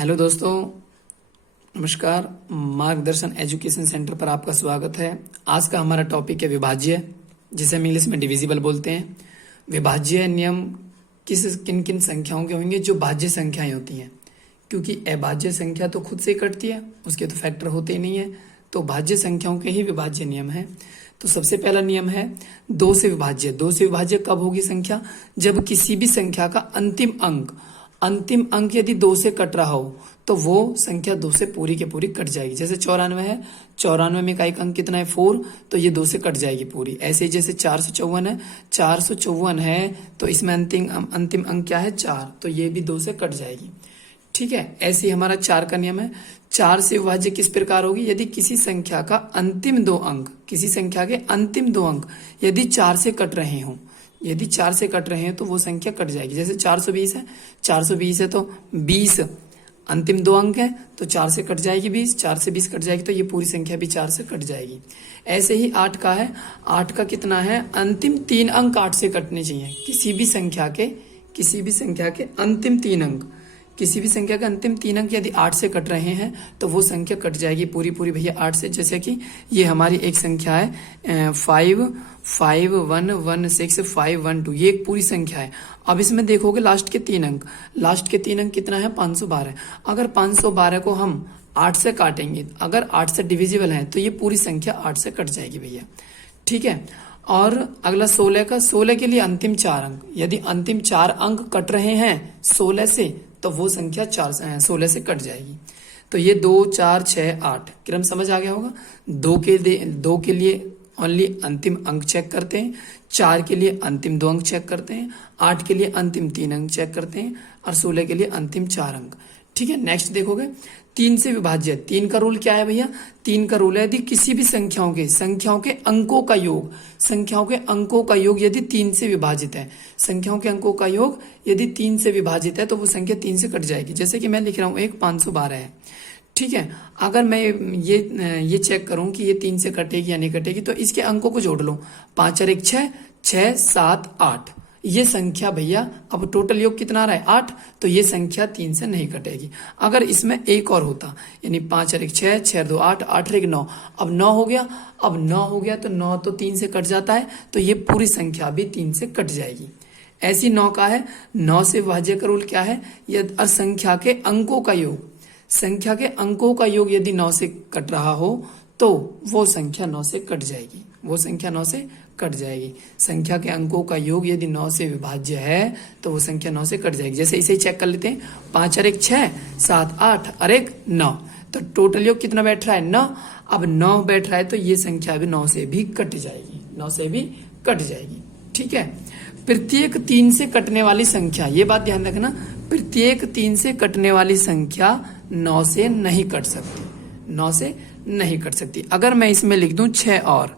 Hello दोस्तों, नमस्कार। मार्गदर्शन एजुकेशन सेंटर पर आपका स्वागत है। आज का हमारा टॉपिक है विभाज्य, जिसे हम इंग्लिश में डिविजिबल बोलते हैं। विभाज्य नियम किन किन संख्याओं के होंगे? जो भाज्य संख्याएं होती हैं, क्योंकि अभाज्य संख्या तो खुद से ही कटती है, उसके तो फैक्टर होते ही नहीं है, तो भाज्य संख्याओं के ही विभाज्य नियम है। तो सबसे पहला नियम है दो से विभाज्य। दो से विभाज्य कब होगी संख्या? जब किसी भी संख्या का अंतिम अंक यदि 2 से कट रहा हो तो वो संख्या 2 से पूरी के पूरी कट जाएगी। जैसे 94 है, 94 में का एक अंक कितना है 4, तो ये 2 से कट जाएगी पूरी। ऐसे ही जैसे 454 है, 454 है तो इसमें अंतिम अंक क्या है 4, तो ये भी 2 से कट जाएगी। ठीक है, ऐसे ही हमारा 4 का नियम है। 4 से विभाज्य किस प्रकार होगी? यदि किसी संख्या का अंतिम 2 अंक, किसी संख्या के अंतिम 2 अंक यदि 4 से कट रहे हों, यदि 4 से कट रहे हैं तो वो संख्या कट जाएगी। जैसे 420 है, 420 है तो 20 अंतिम 2 अंक है तो 4 से कट जाएगी 20, 4 से 20 कट जाएगी तो ये पूरी संख्या भी 4 से कट जाएगी। ऐसे ही 8 का है, 8 का कितना है? अंतिम 3 अंक 8 से कटने चाहिए। किसी भी संख्या के अंतिम 3 अंक, किसी भी संख्या के अंतिम 3 अंक यदि 8 से कट रहे हैं तो वो संख्या कट जाएगी पूरी भैया 8 से। जैसे कि ये हमारी एक संख्या है 55116 ये एक पूरी संख्या है। अब इसमें देखोगे लास्ट के 3 अंक, कितना है 512। अगर 512 को हम 8 से काटेंगे, अगर 8 से डिविजिबल है तो ये पूरी संख्या 8 से कट जाएगी भैया। ठीक है, और अगला 16 का, 16 के लिए अंतिम 4 अंक, यदि अंतिम 4 अंक कट रहे हैं 16 से तो वो संख्या 16 से कट जाएगी। तो ये 2 4 6 8 क्रम समझ आ गया होगा। 2 के लिए ओनली अंतिम अंक चेक करते हैं, 4 के लिए अंतिम 2 अंक चेक करते हैं, 8 के लिए अंतिम 3 अंक चेक करते हैं और 16 के लिए अंतिम 4 अंक। ठीक है, नेक्स्ट देखोगे 3 से विभाज्य। 3 का रूल क्या है भैया? 3 का रूल है यदि किसी भी संख्याओं के अंकों का योग यदि 3 से विभाजित है, संख्याओं के अंकों का योग यदि 3 से विभाजित है तो वो संख्या 3 से कट जाएगी। जैसे कि मैं लिख रहा हूं एक 512 है। ठीक है, अगर मैं ये चेक करूं कि ये 3 से कटेगी या नहीं कटेगी तो इसके अंकों को जोड़ लो। 5 और 1 6, 6 7 8, ये संख्या भैया अब टोटल योग कितना आ रहा है 8, तो ये संख्या 3 से नहीं कटेगी। अगर इसमें एक और होता, यानी 5 और 1 6, 6 2 8, 8 और 1 9, अब 9 हो गया, तो 9 तो 3 से कट जाता है तो ये पूरी संख्या भी 3 से कट जाएगी। ऐसी 9 का है, 9 से विभाज्य का रूल क्या है? यदि संख्या के अंकों का योग यदि 9 से कट रहा हो तो वो संख्या 9 से कट जाएगी, संख्या के अंकों का योग यदि 9 से विभाज्य है तो वो संख्या 9 से कट जाएगी। जैसे इसे ही चेक कर लेते हैं, 5 और 1 6, 7 8 और 1 9, तो टोटल योग कितना बैठ रहा है 9। अब 9 बैठ रहा है तो ये संख्या भी 9 से भी कट जाएगी। ठीक है, प्रत्येक 3 से कटने वाली संख्या, ये बात ध्यान रखना, प्रत्येक 3 से कटने वाली संख्या 9 से नहीं कट सकती। अगर मैं इसमें लिख दूं 6 और,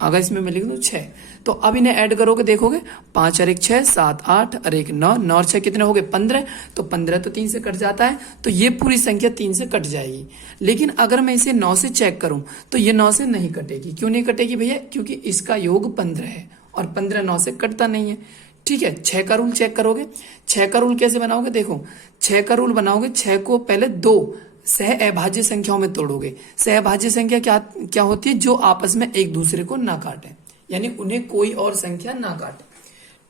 अगर इसमें मैं लिख दूं 6, तो अब इन्हें ऐड करोगे, देखोगे 5 और 1 6, 7 8 और 1 9, 9 और 6 कितने हो गए 15, तो 15 तो 3 से कट जाता है, तो ये पूरी संख्या 3 से कट जाएगी। लेकिन अगर मैं इसे 9 से चेक करूं तो ये 9 से नहीं कटेगी। क्यों नहीं कटेगी भैया? क्योंकि इसका योग 15 है और 15 9 से कटता नहीं है। ठीक है, 6 का रूल चेक करोगे। 6 का रूल कैसे बनाओगे? देखो 6 का रूल बनाओगे, 6 को पहले 2 सह अभाज्य संख्याओं में तोड़ोगे। सह अभाज्य संख्या क्या होती है? जो आपस में एक दूसरे को ना काटे, यानी उन्हें कोई और संख्या ना काटे।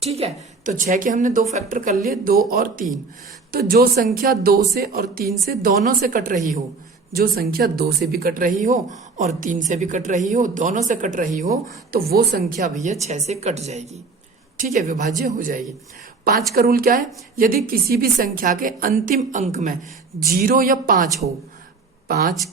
ठीक है, तो 6 के हमने 2 फैक्टर कर लिए, 2 और 3। तो जो संख्या 2 से और 3 से दोनों से कट रही हो, जो संख्या 2 से भी कट रही हो और 3 से भी कट रही हो, दोनों से कट रही हो, तो वो संख्या भैया 6 से कट जाएगी। ठीक है, विभाज्य हो जाएगी। 5 का रूल क्या है? यदि किसी भी संख्या के अंतिम अंक में 0 या 5 हो, 5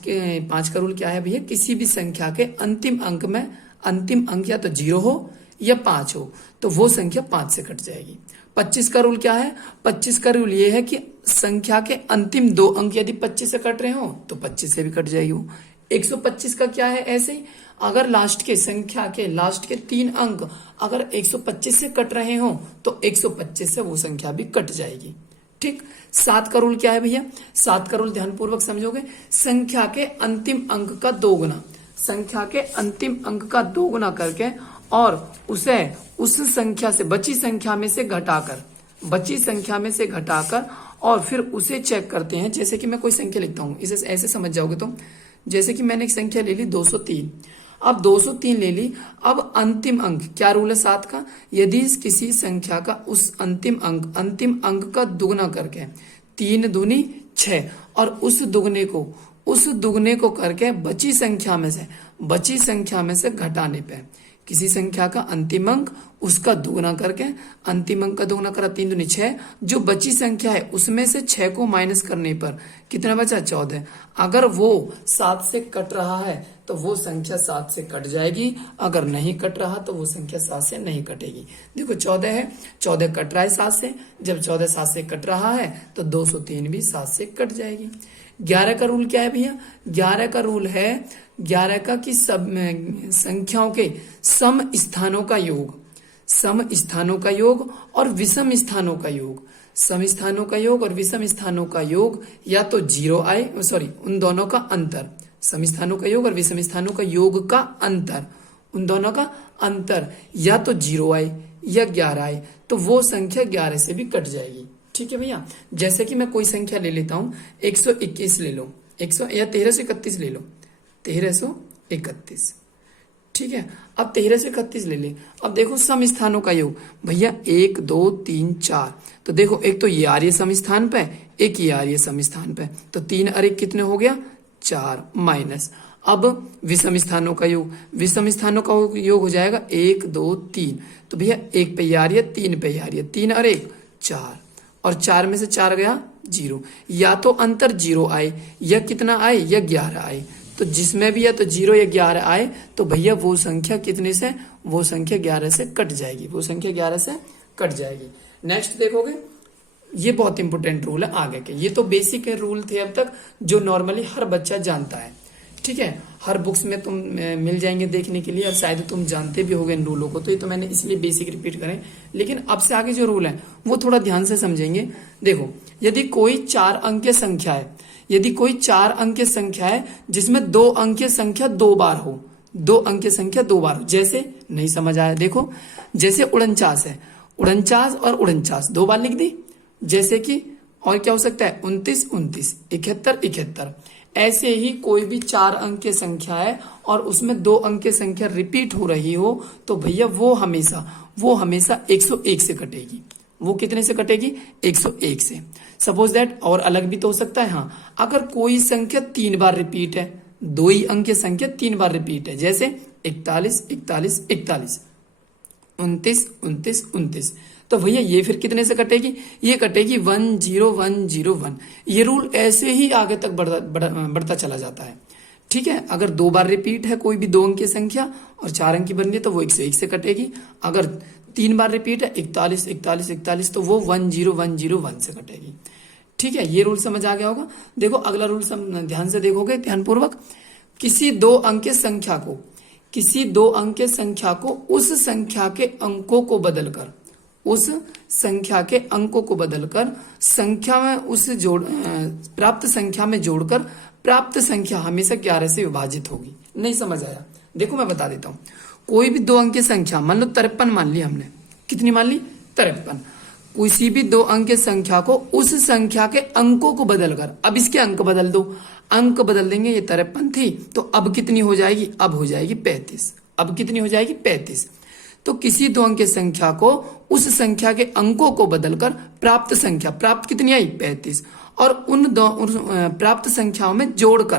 का रूल क्या है भैया? किसी भी संख्या के अंतिम अंक में अंतिम अंक या तो 0 हो या 5 हो तो वो संख्या 5 से कट जाएगी। 25 का रूल क्या है? 25 का रूल ये है कि संख्या के अंतिम 2 अंक यदि 25 से कट रहे हो तो 25 से भी कट जाएगी वो। 125 का क्या है? ऐसे ही अगर संख्या के लास्ट के 3 अंक अगर 125 से कट रहे हो तो 125 से वो संख्या भी कट जाएगी। ठीक, 7 का रूल क्या है भैया? 7 का रूल ध्यानपूर्वक समझोगे, संख्या के अंतिम अंक का 2 गुना, संख्या के अंतिम अंक का 2 गुना करके और उसे उस संख्या से बची संख्या में से घटाकर और फिर उसे चेक करते हैं। जैसे कि मैं कोई संख्या लिखता हूं, इसे ऐसे समझ जाओगे तुम। जैसे कि मैंने एक संख्या ले ली 203, अब 203 ले ली। अब अंतिम अंक, क्या रूल है 7 का, यदि किसी संख्या का उस अंतिम अंक का दुगना करके, 3 दूनी 6, और उस दुगने को करके बची संख्या में से घटाने पे, किसी संख्या का अंतिम अंक उसका दुगना करके, अंतिम अंक का दुगना करा 3 दूनी 6, जो बची संख्या है उसमें से 6 को माइनस करने पर कितना बचा 14। अगर वो 7 से कट रहा है तो वो संख्या 7 से कट जाएगी, अगर नहीं कट रहा तो वो संख्या 7 से नहीं कटेगी। देखो 14 है, 14 कट रहा है 7 से, जब 14 7 से कट रहा है तो 203 भी 7 से कट जाएगी। 11 का रूल क्या है भैया, 11 का रूल है 11 का कि सब संख्याओं के सम स्थानों का योग, सम स्थानों का योग और विषम स्थानों का योग, सम स्थानों का योग और विषम स्थानों का योग या तो 0 आए, सॉरी उन दोनों का अंतर, सम स्थानों का योग और विषम स्थानों का योग का अंतर, उन दोनों का अंतर या तो 0 आए या 11 आए, तो वो संख्या 11 से भी कट जाएगी। ठीक है भैया। जैसे कि मैं कोई संख्या ले लेता हूं 121 ले लो, 100 या 1331 ले लो, 1331। ठीक है, अब 1331 ले ले। अब देखो सम स्थानों का योग भैया 1 2 3 4, तो देखो एक तो ये आ रही है सम स्थान पे, एक ये आ रही है सम स्थान पे, तो 3 और 1 कितने हो गया 4 माइनस। अब विषम स्थानों का योग, विषम स्थानों का योग हो जाएगा 1 2 3, तो भैया 1 पे ये आ रही है, 3 पे ये आ रही है, 3 और 1 4, और 4 में से 4 गया 0, या तो अंतर 0 आए या कितना आए या 11 आए, तो जिसमें भी या तो 0 या 11 आए तो भैया वो संख्या कितने से, वो संख्या 11 से कट जाएगी, वो संख्या 11 से कट जाएगी। नेक्स्ट देखोगे, ये बहुत इंपॉर्टेंट रूल है आगे के, ये तो बेसिक रूल थे अब तक जो नॉर्मली हर बच्चा जानता है। ठीक है, हर बुक्स में तुम मिल जाएंगे देखने के लिए, और शायद तुम जानते भी होगे इन रूलों को, तो ये तो मैंने इसलिए बेसिक रिपीट करें। लेकिन अब से आगे जो रूल है वो थोड़ा ध्यान से समझेंगे। देखो, यदि कोई 4 अंक की संख्या है, यदि कोई 4 अंक की संख्या है जिसमें 2 अंक की संख्या 2 बार हो, 2 अंक की संख्या 2 बार हो, जैसे नहीं समझ आया, देखो जैसे 49 है, 49 और 49 2 बार लिख दी, जैसे कि और क्या हो सकता है 29 29, 71 71। ऐसे ही कोई भी 4 अंक की संख्या है और उसमें 2 अंक की संख्या रिपीट हो रही हो, तो भैया वो हमेशा 101 से कटेगी। वो कितने से कटेगी 101 से। सपोज दैट और अलग भी तो हो सकता है, हाँ, अगर कोई संख्या 3 बार रिपीट है, 2 ही अंक की संख्या 3 बार रिपीट है, जैसे 41 41 41, 29 29 29, तो भैया ये फिर कितने से कटेगी, ये कटेगी 10101। ये रूल ऐसे ही आगे तक बढ़ता चला जाता है। ठीक है, अगर 2 बार रिपीट है कोई भी 2 अंक की संख्या और 4 अंक की बन रही है तो वो 101 से कटेगी। अगर 3 बार रिपीट है 41 41 41, तो वो 10101 से कटेगी। ठीक है, ये रूल समझ आ गया होगा। देखो अगला रूल ध्यान से देखोगे, ध्यानपूर्वक, किसी 2 अंक की संख्या को, किसी 2 अंक की संख्या को उस संख्या के अंकों को बदलकर, उस संख्या के अंकों को बदलकर संख्या में उस प्राप्त संख्या में जोड़कर प्राप्त संख्या हमेशा 11 से विभाजित होगी। नहीं समझ आया, देखो मैं बता देता हूं। कोई भी 2 अंक की संख्या, मान लो 53 मान ली हमने, कितनी मान ली 53, किसी भी 2 अंक की संख्या को उस संख्या के अंकों को बदलकर, अब इसके अंक बदल दो, अंक बदल देंगे, ये 53 थी तो अब कितनी हो जाएगी, अब हो जाएगी 35, अब कितनी हो जाएगी 35। तो किसी 2 अंक की संख्या को उस संख्या के अंकों को बदलकर प्राप्त संख्या, प्राप्त कितनी आई 35, और उन प्राप्त संख्याओं में जोड़कर,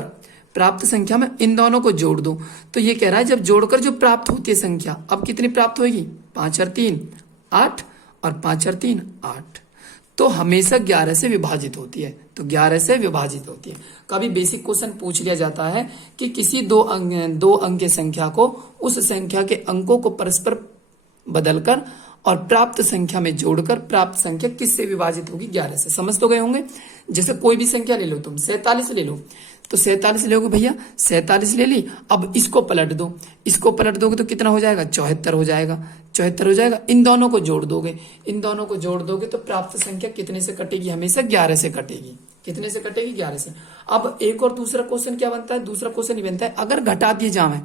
प्राप्त संख्या में इन दोनों को जोड़ दो, तो ये कह रहा है जब जोड़कर जो प्राप्त होती है संख्या, अब कितनी प्राप्त होगी 5 और 3 8 और 5 और 3 8, तो हमेशा 11 से विभाजित होती है, तो 11 से विभाजित होती है। कभी बेसिक क्वेश्चन पूछ लिया जाता है कि किसी 2 अंक की संख्या को उस संख्या के अंकों को परस्पर बदलकर और प्राप्त संख्या में जोड़कर प्राप्त संख्या किससे विभाजित होगी 11 से। समझ तो गए होंगे। जैसे कोई भी संख्या ले लो, तुम 47 ले लो, तो 47 लोगे भैया, 47 ले ली, अब इसको पलट दो, इसको पलट दोगे तो कितना हो जाएगा 74 हो जाएगा, 74 हो जाएगा। इन दोनों को जोड़ दोगे, इन दोनों को जोड़ दोगे तो प्राप्त संख्या कितने से कटेगी, हमेशा 11 से कटेगी। कितने से कटेगी 11 से। अब एक और दूसरा क्वेश्चन क्या बनता है, दूसरा क्वेश्चन ये बनता है, अगर घटा दिए जावे,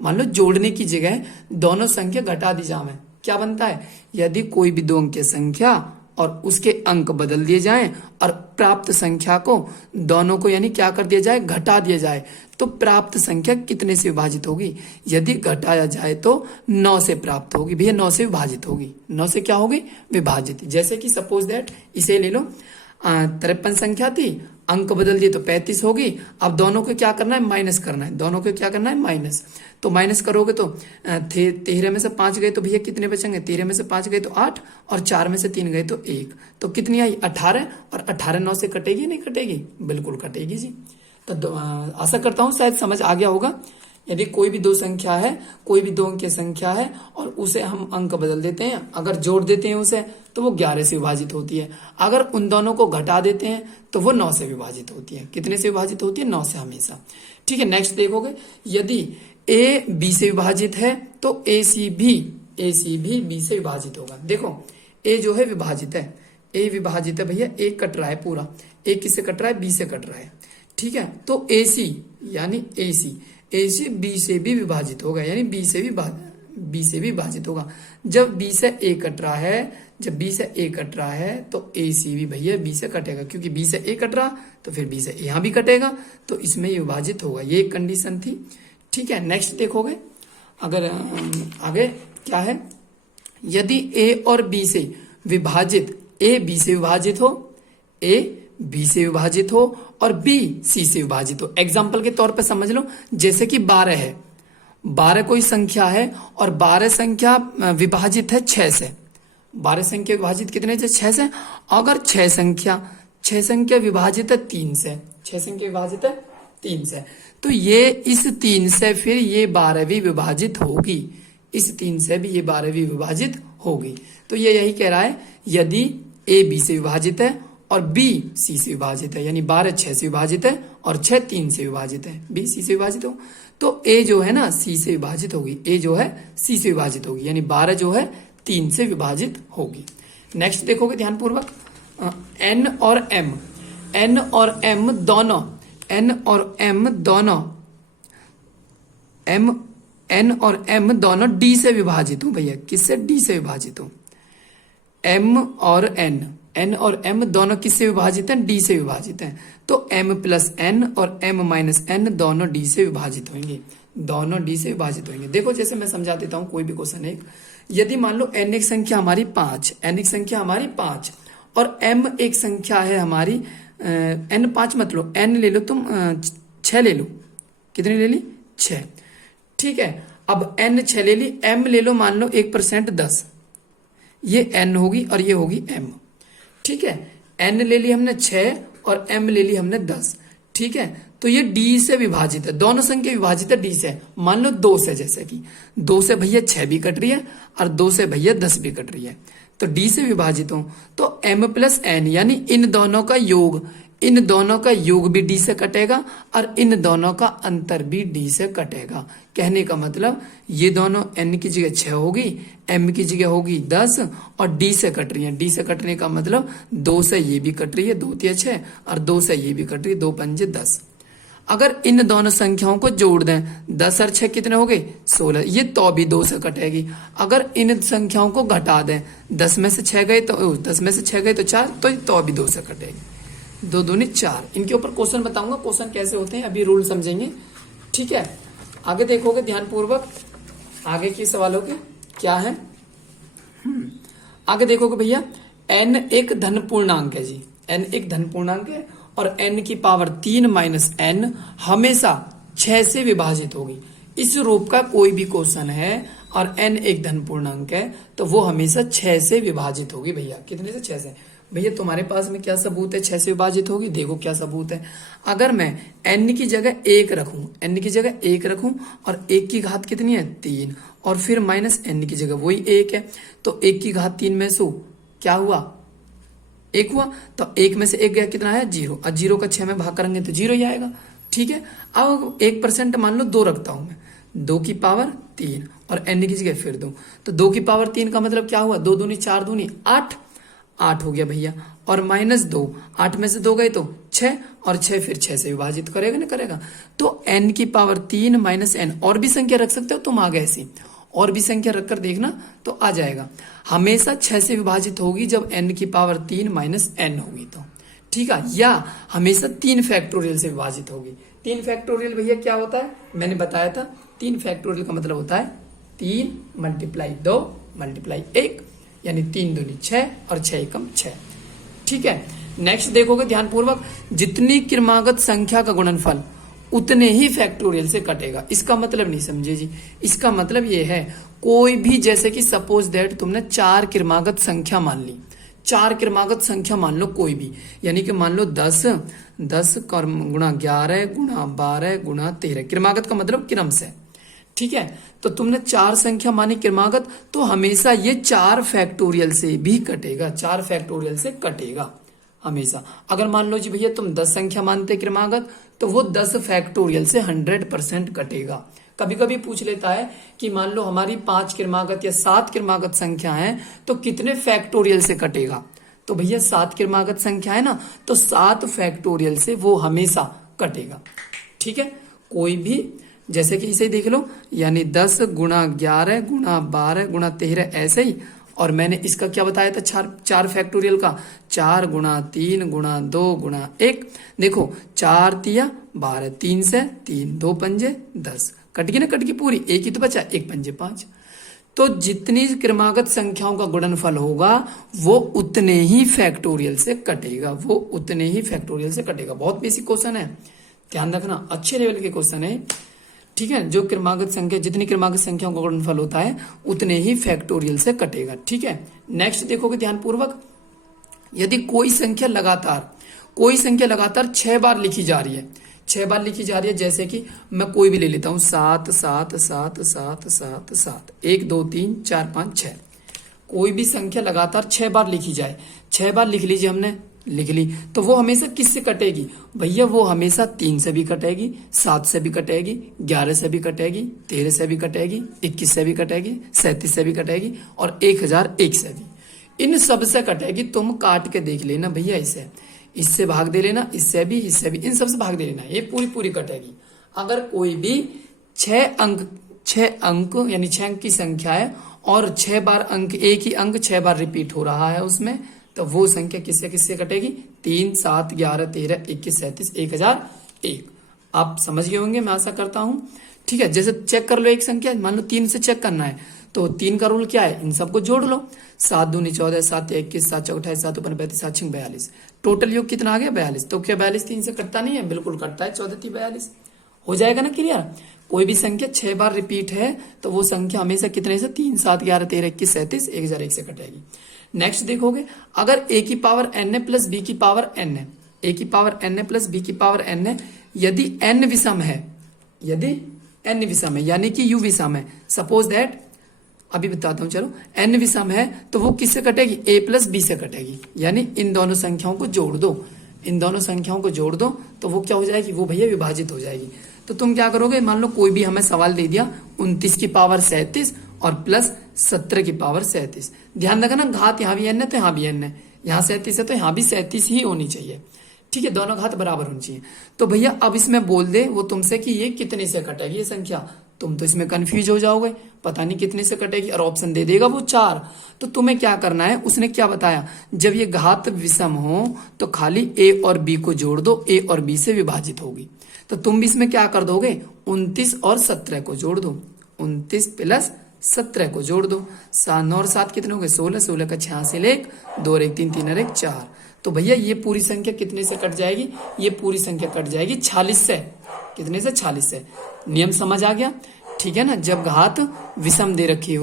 मान लो जोड़ने की जगह दोनों संख्या घटा दी जावे, क्या बनता है, यदि कोई भी 2 अंक की संख्या और उसके अंक बदल दिए जाएं और प्राप्त संख्या को दोनों को यानी क्या कर दिया जाए, घटा दिया जाए, तो प्राप्त संख्या कितने से विभाजित होगी? यदि घटाया जाए तो 9 से प्राप्त होगी भैया, 9 से विभाजित होगी। 9 से क्या होगी? विभाजित। जैसे कि सपोज दैट इसे ले लो, 53 संख्या थी, अंक बदल दिए तो 35 होगी। अब दोनों को क्या करना है? माइनस करना है। दोनों को क्या करना है? माइनस। तो माइनस करोगे तो 13 में से 5 गए तो भैया कितने बचेंगे? 13 में से 5 गए तो 8 और 4 में से 3 गए तो 1। तो कितनी आई? 18। और 18 9 से कटेगी नहीं कटेगी? बिल्कुल कटेगी जी। तो आशा करता हूं शायद समझ आ गया होगा। यदि कोई भी दो संख्या है, कोई भी दो अंक की संख्या है और उसे हम अंक बदल देते हैं, अगर जोड़ देते हैं उसे, तो वो 11 से विभाजित होती है। अगर उन दोनों को घटा देते हैं तो वो 9 से विभाजित होती है। कितने से विभाजित होती है? 9 से हमेशा। ठीक है, नेक्स्ट देखोगे, यदि ए बी से विभाजित है तो ए सी भी बी से विभाजित होगा। देखो ए जो है विभाजित है, ए विभाजित है भैया, ए कट रहा है पूरा। ए किससे कट रहा है? बी से कट रहा है। ठीक है, तो ए सी यानी ए सी बी से भी विभाजित होगा, यानी बी से भी विभाजित होगा। जब बी से ए कट रहा है, तो ए सी भी भैया बी से कटेगा, क्योंकि बी से ए कट रहा तो फिर बी से यहां भी कटेगा, तो इसमें ये विभाजित होगा। ये एक कंडीशन थी। ठीक है, नेक्स्ट देखोगे, अगर आगे क्या है, यदि ए और बी से विभाजित, ए बी से विभाजित हो, ए बी से विभाजित हो और बी सी से विभाजित हो। एग्जाम्पल के तौर पे समझ लो, जैसे कि 12 है, 12 कोई संख्या है और 12 संख्या विभाजित है 6 से। 12 संख्या विभाजित कितने से? 6 से। अगर 6 संख्या विभाजित है 3 से, 6 संख्या विभाजित है 3 से, तो ये इस 3 से फिर ये 12वीं विभाजित होगी, इस 3 से भी ये 12वीं विभाजित होगी। तो ये यही कह रहा है, यदि ए बी से विभाजित है और बी सी से विभाजित है, यानी 12 6 से विभाजित है और 6 3 से विभाजित है, बी सी से विभाजित हो, तो ए जो है ना सी से विभाजित होगी, ए जो है सी से विभाजित होगी, यानी 12 जो है 3 से विभाजित होगी। नेक्स्ट देखोगे ध्यानपूर्वक, एन और एम, एन और एम दोनों, एन और एम दोनों, एन और एम दोनों डी से विभाजित हो भैया। किससे? डी से विभाजित हो। एम और एन और एम दोनों किससे विभाजित हैं? डी से विभाजित हैं। तो एम प्लस एन और एम माइनस एन दोनों डी से विभाजित होंगे, दोनों डी से विभाजित होंगे। देखो जैसे मैं समझा देता हूं, कोई भी क्वेश्चन है, यदि मान लो एन एक संख्या हमारी 5, एन एक संख्या हमारी 5 और एम एक संख्या है हमारी, एन 5 मत लो, एन ले लो तुम 6 ले लो। कितनी ले ली? 6। ठीक है, अब एन 6 ले ली, एम ले लो मान लो 1% 10, ये एन होगी और ये होगी एम। ठीक है, एन ले ली हमने 6 और एम ले ली हमने 10। ठीक है, तो ये डी से विभाजित है, दोनों संख्या विभाजित है डी से। मान लो 2 से, जैसे कि 2 से भैया 6 भी कट रही है और 2 से भैया 10 भी कट रही है, तो डी से विभाजित हो, तो एम प्लस एन यानी इन दोनों का योग भी डी से कटेगा और इन दोनों का अंतर भी डी से कटेगा। कहने का मतलब ये दोनों एन की जगह 6 होगी, एम की जगह होगी 10 और डी से कट रही है। डी से कटने का मतलब 2 से ये भी कट रही है, 2 3 6 और 2 से ये भी कट रही है, 2 5 10। अगर इन दोनों संख्याओं को जोड़ दें, 10 और 6 कितने हो गए? 16, ये तो भी 2 से कटेगी। अगर इन संख्याओं को घटा दें, 10 में से 6 गए तो 10 में से 6 गए तो 4, तो भी 2 से कटेगी। 2 दूनी 4। इनके ऊपर क्वेश्चन बताऊंगा, क्वेश्चन कैसे होते हैं अभी रूल समझेंगे। ठीक है, आगे देखोगे ध्यानपूर्वक, आगे के सवालों के क्या है। आगे देखोगे भैया, n एक धन पूर्णांक है जी, n एक धन पूर्णांक है और n की पावर 3 माइनस n हमेशा 6 से विभाजित होगी। इस रूप का कोई भी क्वेश्चन है और n एक धन पूर्णांक है तो वो हमेशा 6 से विभाजित होगी भैया। कितने से? 6 से। भैया तुम्हारे पास में क्या सबूत है 6 से विभाजित होगी? देखो क्या सबूत है। अगर मैं n की जगह 1 रखूं, n की जगह 1 रखूं और 1 की घात कितनी है? 3 और फिर माइनस n की जगह वही 1 है, तो 1 की घात 3 में से क्या हुआ? 1 हुआ, तो 1 में से 1 गया कितना है? 0, और 0 का 6 में भाग करेंगे तो 0 ही आएगा। ठीक है, अब 1% मान लो 2 रखता हूं मैं, 2 की पावर 3 और n की जगह फिर 2, तो 2 की पावर 3 का मतलब क्या हुआ? 2 दूनी 4 दूनी 8, 8 हो गया भैया, और माइनस 2, 8 में से 2 गए तो 6 और 6 फिर 6 से विभाजित करेगा ना? करेगा। तो n की पावर 3 माइनस n, और भी संख्या रख सकते हो तुम आगे ऐसी, और भी संख्या रखकर देखना तो आ जाएगा। हमेशा 6 से विभाजित होगी जब n की पावर 3 माइनस n होगी तो, ठीक है। या हमेशा 3 फैक्टोरियल से विभाजित होगी। 3 फैक्टोरियल भैया क्या होता है, मैंने बताया था। 3 फैक्टोरियल का मतलब होता है 3 मल्टीप्लाई 2 मल्टीप्लाई 1, यानी 3 दूनी 6 और 6 एकम 6, ठीक है। नेक्स्ट देखोगे ध्यानपूर्वक, जितनी क्रमागत संख्या का गुणनफल उतने ही फैक्टोरियल से कटेगा। इसका मतलब नहीं समझे जी, इसका मतलब ये है कोई भी, जैसे कि सपोज दैट तुमने 4 क्रमागत संख्या मान ली, 4 क्रमागत संख्या मान लो कोई भी, यानी कि मान लो 10 गुणा 11 गुणा 12 गुणा 13, क्रमागत का मतलब क्रम से, ठीक है। तो तुमने 4 संख्या मानी क्रमागत, तो हमेशा ये 4 फैक्टोरियल से भी कटेगा, 4 फैक्टोरियल से कटेगा हमेशा। अगर मान लो जी भैया तुम 10 संख्या मानते क्रमागत, तो वो 10 फैक्टोरियल से 100% कटेगा। कभी कभी पूछ लेता है कि मान लो हमारी 5 क्रमागत या 7 क्रमागत संख्या है, तो कितने फैक्टोरियल से कटेगा। तो भैया 7 क्रमागत संख्या है ना, तो 7 फैक्टोरियल से वो हमेशा कटेगा, ठीक है। कोई भी, जैसे कि इसे देख लो, यानी 10 गुणा 11 गुणा 12 गुणा 13 ऐसे ही। और मैंने इसका क्या बताया था, 4 फैक्टोरियल का, 4 गुणा 3 गुणा 2 गुणा 1। देखो 4 तिया 12, 3 से 3, 2 पंजे 10, कट गई ना, कट गई पूरी, एक ही तो बचा, 1 पंजे 5। तो जितनी क्रमागत संख्याओं का गुणनफल होगा वो उतने ही फैक्टोरियल से कटेगा, वो उतने ही फैक्टोरियल से कटेगा। बहुत बेसिक क्वेश्चन है, ध्यान रखना, अच्छे लेवल के क्वेश्चन है, ठीक है। जो क्रमागत संख्या, जितनी क्रमागत संख्याओं का गुणनफल होता है उतने ही फैक्टोरियल से कटेगा, ठीक है। नेक्स्ट देखोगे ध्यानपूर्वक, यदि कोई संख्या लगातार 6 बार लिखी जा रही है, 6 बार लिखी जा रही है, जैसे कि मैं कोई भी ले लेता हूं, 7 7 7 7 7 7, 1 2 3 4 5 6, कोई भी संख्या लगातार 6 बार लिखी जाए, 6 बार लिख लीजिए, हमने लिख ली, तो वो हमेशा किससे कटेगी भैया, वो हमेशा 3 से भी कटेगी, 7 से भी कटेगी, 11 से भी कटेगी, 13 से भी कटेगी, 21 से भी कटेगी, 37 से भी कटेगी और 1001 से भी। इन सब से कटेगी। तुम काट के देख लेना भैया, इससे भाग दे लेना, इससे भी, इन सब से भाग दे लेना, ये पूरी कटेगी। अगर कोई भी 6 अंक यानी 6 अंक की संख्या है और 6 बार अंक, एक ही अंक 6 बार रिपीट हो रहा है उसमें, तो वो संख्या किससे कटेगी, 3 7 11 13 21 37 1001। आप समझ गए होंगे, मैं आशा करता हूं, ठीक है। जैसे चेक कर लो, एक संख्या मान लो 3 से चेक करना है, तो 3 का रूल क्या है, इन सबको जोड़ लो, 7 दूनी 14 7 21 7 4 28 7 ऊपर 35 7 6 42, टोटल योग कितना आ गया 42। तो क्या 42 3 से कटता नहीं है, बिल्कुल कटता है, 14 3 42 हो जाएगा ना क्लियर। कोई भी संख्या 6 बार रिपीट है तो वो संख्या हमेशा कितने से, 3 7 11 13 21 37 1001 से कटेगी। नेक्स्ट देखोगे, अगर a की पावर n है प्लस b की पावर n है, a की पावर n है प्लस b की पावर n है, यदि n विषम है, यानी कि u विषम है, सपोज दैट, अभी बताता हूं, चलो, n विषम है तो वो किससे कटेगी, a प्लस b से कटेगी। यानी इन दोनों संख्याओं को जोड़ दो, तो वो क्या हो जाएगी, वो भैया विभाजित हो जाएगी। तो तुम क्या करोगे, मान लो कोई भी हमें सवाल दे दिया 29 की पावर 37 और प्लस 17 की पावर 37, ध्यान रखना घात यहाँ भी n है तो यहाँ भी n है, यहाँ 37 है तो यहाँ भी 37 ही होनी चाहिए, ठीक है, दोनों घात बराबर होनी चाहिए। तो भैया अब इसमें बोल दे वो तुमसे कि ये कितने से कटेगी ये संख्या, तुम तो इसमें कंफ्यूज हो जाओगे, पता नहीं कितने से कटेगी, और ऑप्शन दे देगा वो 4। तो तुम्हें क्या करना है, उसने क्या बताया, जब ये घात विषम हो तो खाली a और b को जोड़ दो, a और b से विभाजित होगी। तो तुम भी इसमें क्या कर दोगे, 29 और 17 को जोड़ दो, 29 प्लस 17 को जोड़ दो, 9 और 7 कितने हो गए, 16, 16 का 86 1 2 और 1 3 3 और 1 4। तो भैया ये पूरी संख्या कितने से कट जाएगी, ये पूरी संख्या कट जाएगी 46 से, कितने से, 46 से। नियम समझ आ गया, ठीक है ना। जब घात विषम दे रखी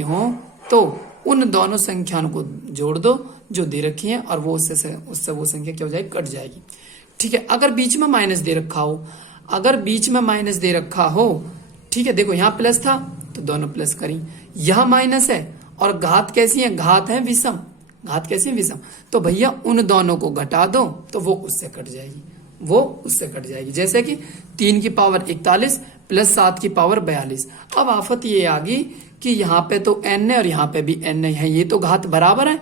हो, तो उन दोनों संख्याओं को जोड़ दो जो दे रखी है, और वो उससे वो संख्या क्या हो जाएगी, कट जाएगी, ठीक है। अगर बीच में माइनस दे रखा हो, ठीक है, देखो यहाँ प्लस था तो दोनों प्लस करी, यहाँ माइनस है और घात कैसी है, घात विषम, तो भैया उन दोनों को घटा दो तो वो उससे कट जाएगी, जैसे कि 3 की पावर 41 प्लस 7 की पावर 42। अब आफत ये आ गई कि यहाँ पे तो n है और यहाँ पे भी n है, ये तो घात बराबर है,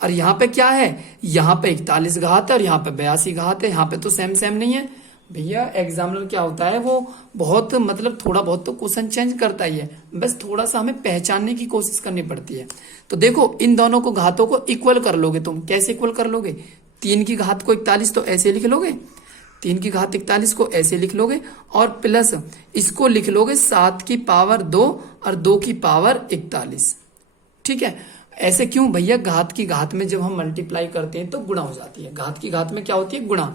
और यहाँ पे क्या है, यहाँ पे 41 घात है और यहाँ पे 82 घात है, यहाँ पे तो सेम नहीं है, भैया एग्जामिनर क्या होता है, वो बहुत मतलब थोड़ा बहुत तो क्वेश्चन चेंज करता ही है, बस थोड़ा सा हमें पहचानने की कोशिश करनी पड़ती है। तो देखो इन दोनों को घातों को इक्वल कर लोगे तुम, कैसे इक्वल कर लोगे, 3 की घात को 41 तो ऐसे लिख लोगे, 3 की घात 41 को ऐसे लिख लोगे, और प्लस इसको लिख लोगे 7 की पावर 2 और 2 की पावर 41। ठीक है, ऐसे क्यों भैया, घात की घात में जब हम मल्टीप्लाई करते हैं तो गुणा हो जाती है, घात की घात में क्या होती है, गुणा,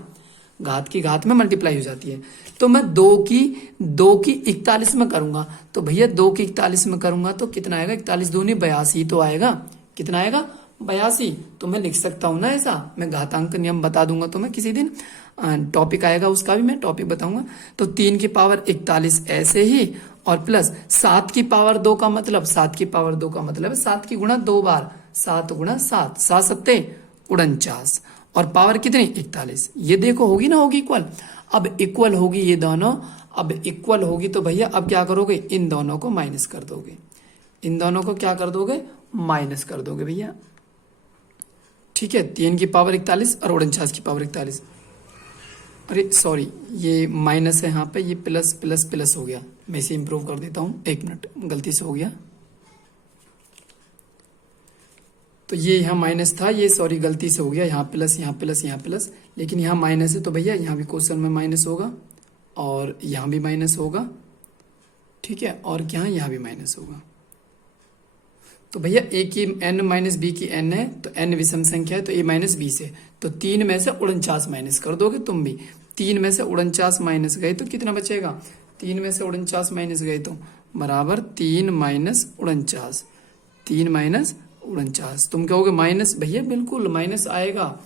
घात की घात में मल्टीप्लाई हो जाती है। तो मैं 2 की 41 में करूंगा, तो भैया 2 की 41 में करूंगा तो कितना आएगा, 41 दूनी 82 तो आएगा, कितना आएगा 82। तो मैं लिख सकता हूं ना ऐसा, मैं घातांक नियम बता दूंगा तो मैं किसी दिन टॉपिक आएगा उसका भी मैं टॉपिक बताऊंगा। तो 3 की पावर 41 ऐसे ही, और प्लस 7 की पावर 2 का मतलब, 7 की पावर 2 का मतलब है 7 की गुणा 2 बार, 7 गुणा 7, 7 सत्ते 49, और पावर कितनी 41। ये देखो होगी ना, होगी इक्वल। अब इक्वल होगी ये दोनों, अब इक्वल होगी तो भैया अब क्या करोगे, इन दोनों को माइनस कर दोगे, इन दोनों को क्या कर दोगे, माइनस कर दोगे भैया। ठीक है, 3 की पावर 41 और 49 की पावर 41, अरे सॉरी ये माइनस है यहाँ पे, ये प्लस प्लस प्लस हो गया, मैं इसे इंप्रूव कर देता हूँ, 1 मिनट गलती से हो गया। तो ये यहाँ माइनस था, ये सॉरी गलती से हो गया, यहाँ प्लस यहाँ प्लस यहाँ प्लस, लेकिन यहाँ माइनस है तो भैया यहाँ भी क्वेश्चन में माइनस होगा, और यहाँ भी माइनस होगा। ठीक है, और क्या यहाँ भी माइनस होगा। तो भैया a की n माइनस बी की n है, तो n विषम संख्या है तो a माइनस बी से, तो 3 में से 49 माइनस कर दोगे तुम भी, 3 में से 49 माइनस गए तो कितना बचेगा, 3 में से 49 माइनस गए तो बराबर 3 माइनस 49, 3 माइनस 49। तुम कहोगे माइनस, भैया बिल्कुल माइनस आएगा,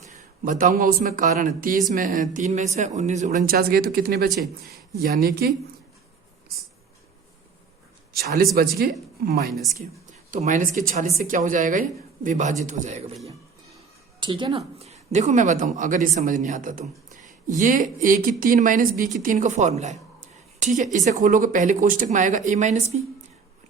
बताऊंगा उसमें कारण। 3 में से 49 गए तो कितने बचे, यानी कि 46 बच गए माइनस के, तो माइनस के 46 से क्या हो जाएगा, ये विभाजित हो जाएगा भैया। ठीक है ना, देखो मैं बताऊं अगर ये समझ नहीं आता तो, ये a की 3 माइनस बी की 3 का फॉर्मूला है। ठीक है, इसे खोलोगे पहले कोष्टक में आएगा a माइनस बी,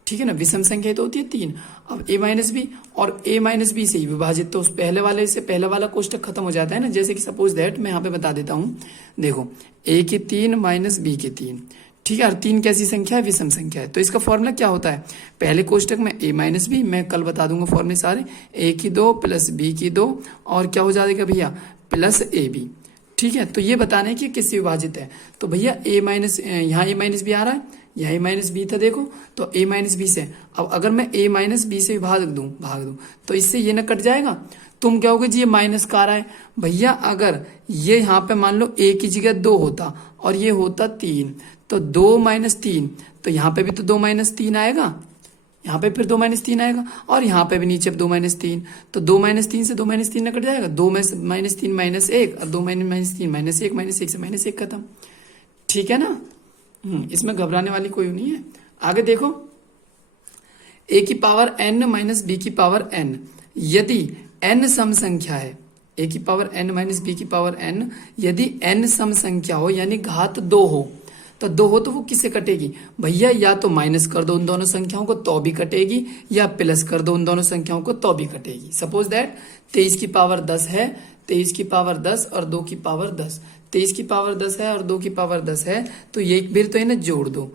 ठीक है ना, विषम संख्या तो होती है 3, अब a माइनस बी और a माइनस बी से ही विभाजित, तो उस पहले वाले से पहला वाला कोष्टक खत्म हो जाता है ना। जैसे कि सपोज दैट मैं यहाँ पे बता देता हूँ, देखो a की 3 माइनस बी की 3, ठीक है, और 3 कैसी संख्या है, विषम संख्या है, तो इसका फॉर्मूला क्या होता है, पहले कोष्टक में a माइनस बी, मैं कल बता दूंगा फॉर्मूले सारे, a की 2 प्लस b की 2 और क्या हो जाएगा भैया प्लस ए बी। ठीक है, तो ये बताने की किससे विभाजित है, तो भैया a माइनस, यहाँ a माइनस बी आ रहा है, यहाँ a माइनस बी था देखो, तो a माइनस बी से, अब अगर मैं a माइनस बी से भाग दूं तो इससे ये ना कट जाएगा। तुम क्या होगे जी, ये माइनस का आ रहा है भैया, अगर ये यहाँ पे मान लो a की जगह 2 होता और ये होता 3, तो 2 माइनस 3, तो यहाँ पे भी तो 2 माइनस 3 आएगा, यहाँ पे फिर 2 माइनस 3 आएगा, और यहाँ पे भी नीचे 2 माइनस 3, तो 2 माइनस 3 से 2 माइनस 3 ना कट जाएगा, 2 माइनस 3 माइनस 1, और 2 माइनस 3 माइनस 1, माइनस 1 से माइनस 1 खत्म। ठीक है ना, इसमें घबराने वाली कोई नहीं है। आगे देखो, a की पावर n माइनस बी की पावर n, यदि n सम संख्या है, a की पावर n माइनस बी की पावर n, यदि n सम संख्या हो यानी घात 2 हो, तो 2 हो तो वो किससे कटेगी भैया, या तो माइनस कर दो उन दोनों संख्याओं को तो भी कटेगी, या प्लस कर दो उन दोनों संख्याओं को तो भी कटेगी। सपोज दैट 23 की पावर 10 है, 23 की पावर 10 और 2 की पावर 10, 23 की पावर 10 है और 2 की पावर 10 है, तो ये एक बार तो इन्हें जोड़ दो,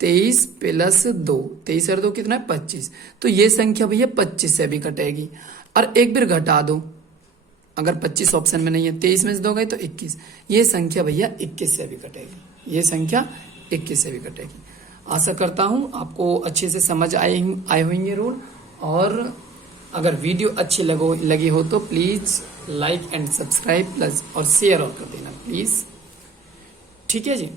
23 प्लस 2, 23 और 2 कितना है 25, तो ये संख्या भैया 25 से भी कटेगी। और एक बार घटा दो, अगर 25 ऑप्शन में नहीं है, 23 में से 2 गए तो 21, ये संख्या भैया 21 से भी कटेगी, ये संख्या 21 से भी कटेगी। आशा करता हूं आपको अच्छे से समझ आए होंगे रूल, और अगर वीडियो अच्छी लगी हो तो please like and subscribe plus और शेयर और कर देना प्लीज। ठीक है जी।